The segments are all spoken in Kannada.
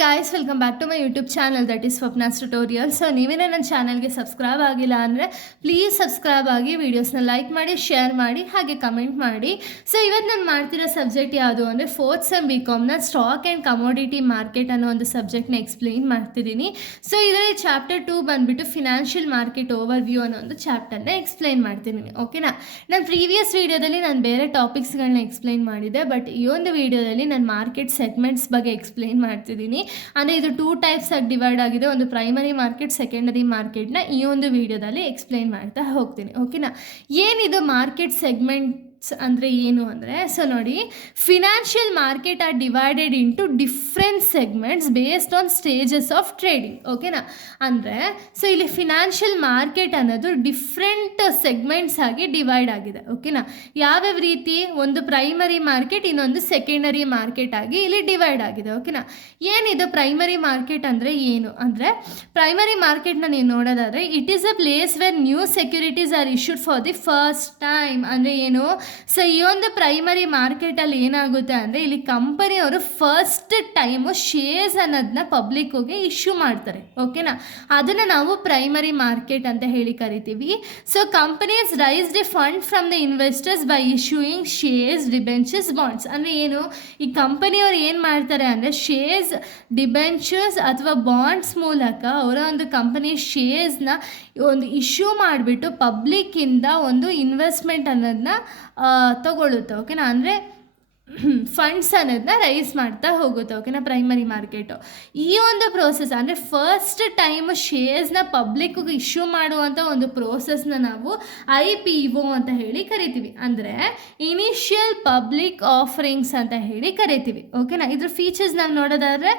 Guys, welcome back to my YouTube channel that is Swapna's tutorial. So ನೀವೇನೇ ನನ್ನ ಚಾನಲ್ಗೆ ಸಬ್ಸ್ಕ್ರೈಬ್ ಆಗಿಲ್ಲ ಅಂದರೆ ಪ್ಲೀಸ್ ಸಬ್ಸ್ಕ್ರೈಬ್ ಆಗಿ, ವೀಡಿಯೋಸ್ನ ಲೈಕ್ ಮಾಡಿ, ಶೇರ್ ಮಾಡಿ, ಹಾಗೆ ಕಮೆಂಟ್ ಮಾಡಿ. ಸೊ ಇವತ್ತು ನಾನು ಮಾಡ್ತಿರೋ ಸಬ್ಜೆಕ್ಟ್ ಯಾವುದು ಅಂದರೆ ಫೋರ್ತ್ ಸೆಮ್ BComನ ಸ್ಟಾಕ್ ಆ್ಯಂಡ್ ಕಮೋಡಿಟಿ ಮಾರ್ಕೆಟ್ ಅನ್ನೋ ಒಂದು ಸಬ್ಜೆಕ್ಟ್ನ ಎಕ್ಸ್ಪ್ಲೈನ್ ಮಾಡ್ತಿದ್ದೀನಿ. ಸೊ ಇದರಲ್ಲಿ ಚಾಪ್ಟರ್ 2 ಬಂದುಬಿಟ್ಟು ಫಿನಾನ್ಷಿಯಲ್ ಮಾರ್ಕೆಟ್ ಓವರ್ ವ್ಯೂ ಅನ್ನೋ ಒಂದು ಚಾಪ್ಟರ್ನ ಎಕ್ಸ್ಪ್ಲೈನ್ ಮಾಡ್ತಿದ್ದೀನಿ. ಓಕೆನಾ, ನಾನು ಪ್ರೀವಿಯಸ್ ವೀಡಿಯೋದಲ್ಲಿ ನಾನು ಬೇರೆ ಟಾಪಿಕ್ಸ್ಗಳನ್ನ ಎಕ್ಸ್ಪ್ಲೈನ್ ಮಾಡಿದ್ದೆ, ಬಟ್ ಈ ಒಂದು ವೀಡಿಯೋದಲ್ಲಿ ನಾನು ಮಾರ್ಕೆಟ್ ಸೆಗ್ಮೆಂಟ್ಸ್ ಬಗ್ಗೆ ಎಕ್ಸ್ಪ್ಲೈನ್ ಮಾಡ್ತಿದ್ದೀನಿ. ಅಂದರೆ ಇದು 2 ಟೈಪ್ಸ್ ಆಗಿ ಡಿವೈಡ್ ಆಗಿದೆ, ಒಂದು ಪ್ರೈಮರಿ ಮಾರ್ಕೆಟ್, ಸೆಕೆಂಡರಿ ಮಾರ್ಕೆಟ್ನ ಈ ಒಂದು ವಿಡಿಯೋದಲ್ಲಿ ಎಕ್ಸ್ಪ್ಲೈನ್ ಮಾಡ್ತಾ ಹೋಗ್ತೀನಿ. ಓಕೆನಾ, ಏನಿದು ಮಾರ್ಕೆಟ್ ಸೆಗ್ಮೆಂಟ್ಸ್ ಅಂದರೆ ಏನು ಅಂದರೆ, ಸೊ ನೋಡಿ, financial market are divided into different segments based on stages of trading. ಓಕೆನಾ, ಅಂದರೆ ಸೊ ಇಲ್ಲಿ ಫಿನಾನ್ಷಿಯಲ್ ಮಾರ್ಕೆಟ್ ಅನ್ನೋದು ಡಿಫ್ರೆಂಟ್ ಸೆಗ್ಮೆಂಟ್ಸ್ ಆಗಿ ಡಿವೈಡ್ ಆಗಿದೆ. ಓಕೆನಾ, ಯಾವ್ಯಾವ ರೀತಿ, ಒಂದು ಪ್ರೈಮರಿ ಮಾರ್ಕೆಟ್, ಇನ್ನೊಂದು ಸೆಕೆಂಡರಿ ಮಾರ್ಕೆಟ್ ಆಗಿ ಇಲ್ಲಿ ಡಿವೈಡ್ ಆಗಿದೆ. ಓಕೆನಾ, ಏನಿದು ಪ್ರೈಮರಿ ಮಾರ್ಕೆಟ್ ಅಂದರೆ ಏನು ಅಂದರೆ, ಪ್ರೈಮರಿ ಮಾರ್ಕೆಟ್ನ ನೀವು ನೋಡೋದಾದರೆ it is a place where new securities are issued for the first time. ಅಂದರೆ ಏನು, ಸೊ ಈ ಒಂದು ಪ್ರೈಮರಿ ಮಾರ್ಕೆಟಲ್ಲಿ ಏನಾಗುತ್ತೆ ಅಂದರೆ, ಇಲ್ಲಿ ಕಂಪನಿಯವರು ಫಸ್ಟ್ ಟೈಮು ಶೇರ್ಸ್ ಅನ್ನೋದನ್ನ ಪಬ್ಲಿಕ್ಗೆ ಇಶ್ಯೂ ಮಾಡ್ತಾರೆ. ಓಕೆನಾ, ಅದನ್ನು ನಾವು ಪ್ರೈಮರಿ ಮಾರ್ಕೆಟ್ ಅಂತ ಹೇಳಿ ಕರಿತೀವಿ. So companies raise the fund from the investors by issuing shares, debentures, bonds. ಅಂದರೆ ಏನು, ಈ ಕಂಪನಿಯವರು ಏನು ಮಾಡ್ತಾರೆ ಅಂದರೆ, ಶೇರ್ಸ್, ಡಿಬೆಂಚರ್ಸ್ ಅಥವಾ ಬಾಂಡ್ಸ್ ಮೂಲಕ ಅವರ ಒಂದು ಕಂಪನಿ ಶೇರ್ಸ್ನ ಒಂದು ಇಶ್ಯೂ ಮಾಡಿಬಿಟ್ಟು ಪಬ್ಲಿಕ್ಕಿಂದ ಒಂದು ಇನ್ವೆಸ್ಟ್ಮೆಂಟ್ ಅನ್ನೋದನ್ನ ತಗೊಳ್ಳುತ್ತೆ. ಓಕೆನಾ, ಅಂದರೆ ಫಂಡ್ಸ್ ಅನ್ನೋದನ್ನ ರೈಸ್ ಮಾಡ್ತಾ ಹೋಗುತ್ತೆ. ಓಕೆನಾ, ಪ್ರೈಮರಿ ಮಾರ್ಕೆಟು ಈ ಒಂದು ಪ್ರೋಸೆಸ್ ಅಂದರೆ ಫಸ್ಟ್ ಟೈಮ್ ಶೇರ್ಸ್ನ ಪಬ್ಲಿಕ್ಗೆ ಇಶ್ಯೂ ಮಾಡುವಂಥ ಒಂದು ಪ್ರೋಸೆಸ್ನ ನಾವು IPO ಅಂತ ಹೇಳಿ ಕರಿತೀವಿ, ಅಂದರೆ ಇನಿಷಿಯಲ್ ಪಬ್ಲಿಕ್ ಆಫರಿಂಗ್ಸ್ ಅಂತ ಹೇಳಿ ಕರಿತೀವಿ. ಓಕೆನಾ, ಇದ್ರ ಫೀಚರ್ಸ್ ನಾವು ನೋಡೋದಾದರೆ,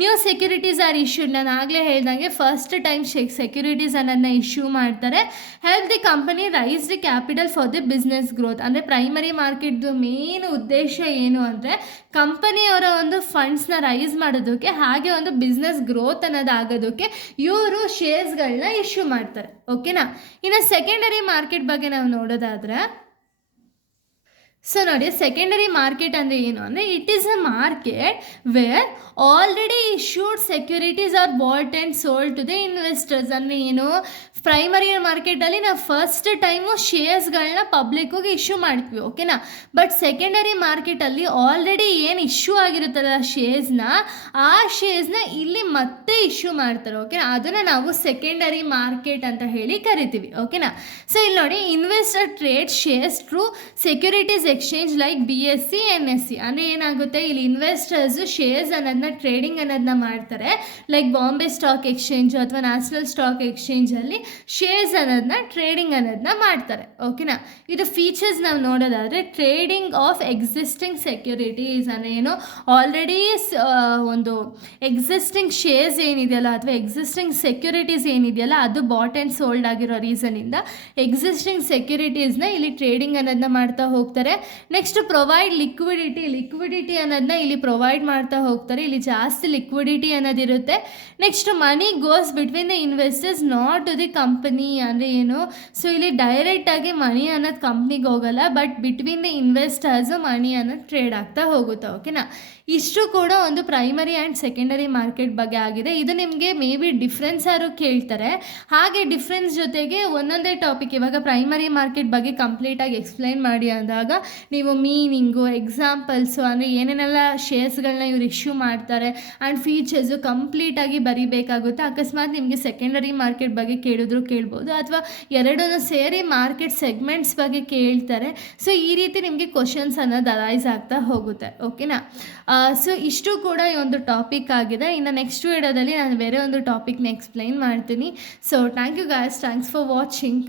ನ್ಯೂ ಸೆಕ್ಯೂರಿಟೀಸ್ ಆರ್ ಇಶ್ಯೂಡ್. ನಾನು ಆಗಲೇ ಹೇಳ್ದಂಗೆ ಫಸ್ಟ್ ಟೈಮ್ ಸೆಕ್ಯೂರಿಟೀಸ್ ಅನ್ನೋದನ್ನ ಇಶ್ಯೂ ಮಾಡ್ತಾರೆ. Help the company raise the capital for the business growth. ಅಂದರೆ ಪ್ರೈಮರಿ ಮಾರ್ಕೆಟ್ದು ಮೇನ್ ಉದ್ದೇಶ ಏನು ಅಂದರೆ, ಕಂಪನಿಯವರ ಒಂದು ಫಂಡ್ಸ್ನ ರೈಸ್ ಮಾಡೋದಕ್ಕೆ, ಹಾಗೆ ಒಂದು ಬಿಸ್ನೆಸ್ ಗ್ರೋತ್ ಅನ್ನೋದಾಗೋದಕ್ಕೆ ಇವರು ಶೇರ್ಸ್ಗಳನ್ನ ಇಶ್ಯೂ ಮಾಡ್ತಾರೆ. ಓಕೆನಾ, ಇನ್ನು ಸೆಕೆಂಡರಿ ಮಾರ್ಕೆಟ್ ಬಗ್ಗೆ ನಾವು ನೋಡೋದಾದರೆ, ಸೊ ನೋಡಿ, ಸೆಕೆಂಡರಿ ಮಾರ್ಕೆಟ್ ಅಂದರೆ ಏನು ಅಂದರೆ, it is a market where already issued securities are bought and sold to the investors. ಅಂದರೆ ಏನು, ಪ್ರೈಮರಿ ಮಾರ್ಕೆಟಲ್ಲಿ ನಾವು ಫಸ್ಟ್ ಟೈಮು ಶೇರ್ಸ್ಗಳನ್ನ ಪಬ್ಲಿಕ್ಕಿಗೆ ಇಶ್ಯೂ ಮಾಡ್ತೀವಿ. ಓಕೆನಾ, ಬಟ್ ಸೆಕೆಂಡರಿ ಮಾರ್ಕೆಟಲ್ಲಿ ಆಲ್ರೆಡಿ ಏನು ಇಶ್ಯೂ ಆಗಿರುತ್ತಲ್ಲ ಶೇರ್ಸ್ನ, ಆ ಶೇರ್ಸ್ನ ಇಲ್ಲಿ ಮತ್ತೆ ಇಶ್ಯೂ ಮಾಡ್ತಾರೆ. ಓಕೆನಾ, ಅದನ್ನು ನಾವು ಸೆಕೆಂಡರಿ ಮಾರ್ಕೆಟ್ ಅಂತ ಹೇಳಿ ಕರಿತೀವಿ. ಓಕೆನಾ, ಸೊ ಇಲ್ಲಿ ನೋಡಿ, investor trade shares through securities exchange like BSE NSE. ಅಂದರೆ ಏನಾಗುತ್ತೆ, ಇಲ್ಲಿ ಇನ್ವೆಸ್ಟರ್ಸು ಶೇರ್ಸ್ ಅನ್ನೋದನ್ನ ಟ್ರೇಡಿಂಗ್ ಅನ್ನೋದನ್ನ ಮಾಡ್ತಾರೆ, ಲೈಕ್ ಬಾಂಬೆ ಸ್ಟಾಕ್ ಎಕ್ಸ್ಚೇಂಜ್ ಅಥವಾ ನ್ಯಾಷನಲ್ ಸ್ಟಾಕ್ ಎಕ್ಸ್ಚೇಂಜಲ್ಲಿ ಶೇರ್ಸ್ ಅನ್ನೋದನ್ನ ಟ್ರೇಡಿಂಗ್ ಅನ್ನೋದನ್ನ ಮಾಡ್ತಾರೆ. ಓಕೆನಾ, ಇದು ಫೀಚರ್ಸ್ ನಾವು ನೋಡೋದಾದರೆ, ಟ್ರೇಡಿಂಗ್ ಆಫ್ ಎಕ್ಸಿಸ್ಟಿಂಗ್ ಸೆಕ್ಯೂರಿಟೀಸ್ ಅಂದರೆ ಏನು, ಆಲ್ರೆಡಿ ಒಂದು ಎಕ್ಸಿಸ್ಟಿಂಗ್ ಶೇರ್ಸ್ ಏನಿದೆಯಲ್ಲ ಅಥವಾ ಎಕ್ಸಿಸ್ಟಿಂಗ್ ಸೆಕ್ಯೂರಿಟೀಸ್ ಏನಿದೆಯಲ್ಲ ಅದು ಬಾಟ್ ಆ್ಯಂಡ್ ಸೋಲ್ಡ್ ಆಗಿರೋ ರೀಸನಿಂದ ಎಕ್ಸಿಸ್ಟಿಂಗ್ ಸೆಕ್ಯೂರಿಟೀಸ್ನ ಇಲ್ಲಿ ಟ್ರೇಡಿಂಗ್ ಅನ್ನೋದನ್ನ ಮಾಡ್ತಾ ಹೋಗ್ತಾರೆ. ನೆಕ್ಸ್ಟ್ ಪ್ರೊವೈಡ್ ಲಿಕ್ವಿಡಿಟಿ ಅನ್ನೋದನ್ನ ಇಲ್ಲಿ ಪ್ರೊವೈಡ್ ಮಾಡ್ತಾ ಹೋಗ್ತಾರೆ. ಇಲ್ಲಿ ಜಾಸ್ತಿ ಲಿಕ್ವಿಡಿಟಿ ಅನ್ನೋದಿರುತ್ತೆ. Next money goes between the investors not to the company. ಅಂದರೆ ಏನು, ಸೊ ಇಲ್ಲಿ ಡೈರೆಕ್ಟಾಗಿ ಮನಿ ಅನ್ನೋದು ಕಂಪ್ನಿಗೆ ಹೋಗಲ್ಲ, but between the investors money ಅನ್ನೋದು ಟ್ರೇಡ್ ಆಗ್ತಾ ಹೋಗುತ್ತೆ. ಓಕೆನಾ, ಇಷ್ಟು ಕೂಡ ಒಂದು ಪ್ರೈಮರಿ ಆ್ಯಂಡ್ ಸೆಕೆಂಡರಿ ಮಾರ್ಕೆಟ್ ಬಗ್ಗೆ ಆಗಿದೆ. ಇದು ನಿಮಗೆ ಮೇ ಬಿ ಡಿಫ್ರೆನ್ಸ್ ಯಾರು ಕೇಳ್ತಾರೆ, ಹಾಗೆ ಡಿಫ್ರೆನ್ಸ್ ಜೊತೆಗೆ ಒಂದೊಂದೇ ಟಾಪಿಕ್, ಇವಾಗ ಪ್ರೈಮರಿ ಮಾರ್ಕೆಟ್ ಬಗ್ಗೆ ಕಂಪ್ಲೀಟಾಗಿ ಎಕ್ಸ್ಪ್ಲೈನ್ ಮಾಡಿ ಅಂದಾಗ ನೀವು ಮೀನಿಂಗು, ಎಕ್ಸಾಂಪಲ್ಸು, ಅಂದರೆ ಏನೇನೆಲ್ಲ ಶೇರ್ಸ್ಗಳನ್ನ ಇವ್ರು ಇಶ್ಯೂ ಮಾಡ್ತಾರೆ ಆ್ಯಂಡ್ ಫೀಚರ್ಸು ಕಂಪ್ಲೀಟಾಗಿ ಬರೀಬೇಕಾಗುತ್ತೆ. ಅಕಸ್ಮಾತ್ ನಿಮಗೆ ಸೆಕೆಂಡರಿ ಮಾರ್ಕೆಟ್ ಬಗ್ಗೆ ಕೇಳ್ಬೋದು, ಅಥವಾ ಎರಡನ್ನೂ ಸೇರಿ ಮಾರ್ಕೆಟ್ ಸೆಗ್ಮೆಂಟ್ಸ್ ಬಗ್ಗೆ ಕೇಳ್ತಾರೆ. ಸೊ ಈ ರೀತಿ ನಿಮಗೆ ಕ್ವಶನ್ಸ್ ಅನ್ನೋದು ಅರೈಸ್ ಆಗ್ತಾ ಹೋಗುತ್ತೆ. ಓಕೆನಾ, ಸೊ ಇಷ್ಟು ಕೂಡ ಈ ಒಂದು ಟಾಪಿಕ್ ಆಗಿದೆ. ಇನ್ನು ನೆಕ್ಸ್ಟ್ ವಿಡಿಯೋದಲ್ಲಿ ನಾನು ಬೇರೆ ಒಂದು ಟಾಪಿಕ್ನ ಎಕ್ಸ್ಪ್ಲೈನ್ ಮಾಡ್ತೀನಿ. So thank you guys, thanks for watching.